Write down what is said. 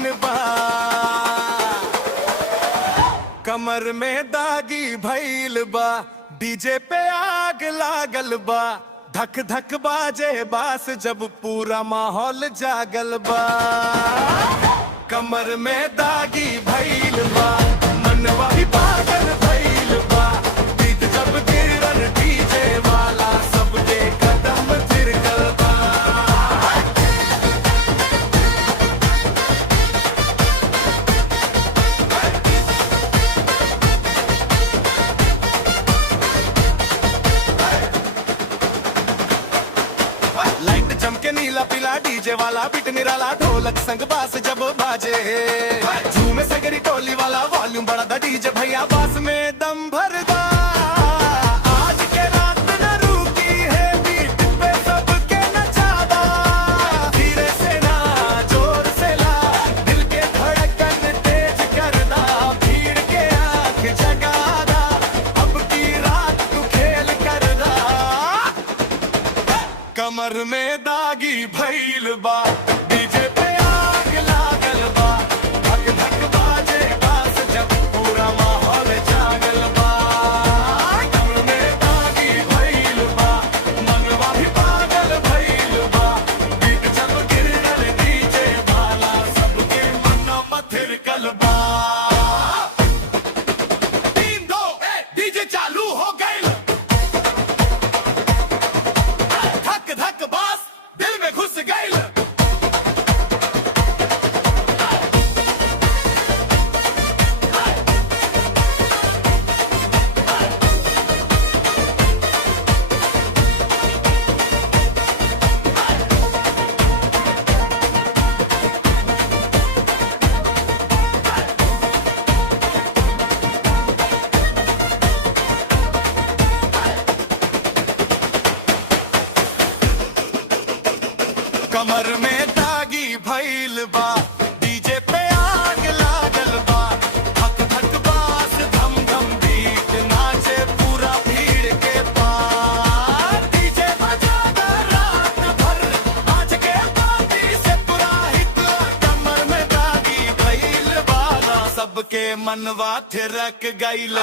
Scene बा। कमर में दागी भइल बा, डीजे पे आग लागल बा। धक धक बाजे बास जब पूरा माहौल जागल बा। कमर में दागी भइल बा, मनवा भी पागल भइल बा। बीत जब गिरन डीजे वाला सबके कदम थिरकल बा। लाइट चमके नीला पीला डीजे वाला बीट निराला, ढोलक संग बास जब बाजे। झूमे सगरी टोली वाला वॉल्यूम बढ़ा दा, डीजे भैया बास में दम भर दा। आज के रात न रुकी है, बीट पे सबके नचादा। धीरे से ना जोर से ला, दिल के धड़कन तेज कर दा। भीड़ के आंख जगा दा, अब की रात तू खेल कर दा। कमर में दागी भइल बा, डीजे पे आग लागल बा। धक धक बाजे बास जब पूरा माहौल जागल बा। कमर में दागी भइल बा, मनवा भी पागल भइल बा। बीट जब गिरल डीजे वाला सबके मनवा थिरकल बा। 3 2 1 डीजे चालू हो गइल। धक धक बास दिल में घुस गइल। कमर में दागी भइल बा, डीजे पे आग लागल बा। धक धक बास धम धम बीट नाचे पूरा भीड़ के पार। डीजे बजाता रात भर, आज के पार्टी से पूरा हित। कमर में दागी भइल बा, सबके मनवा थिरक गइल।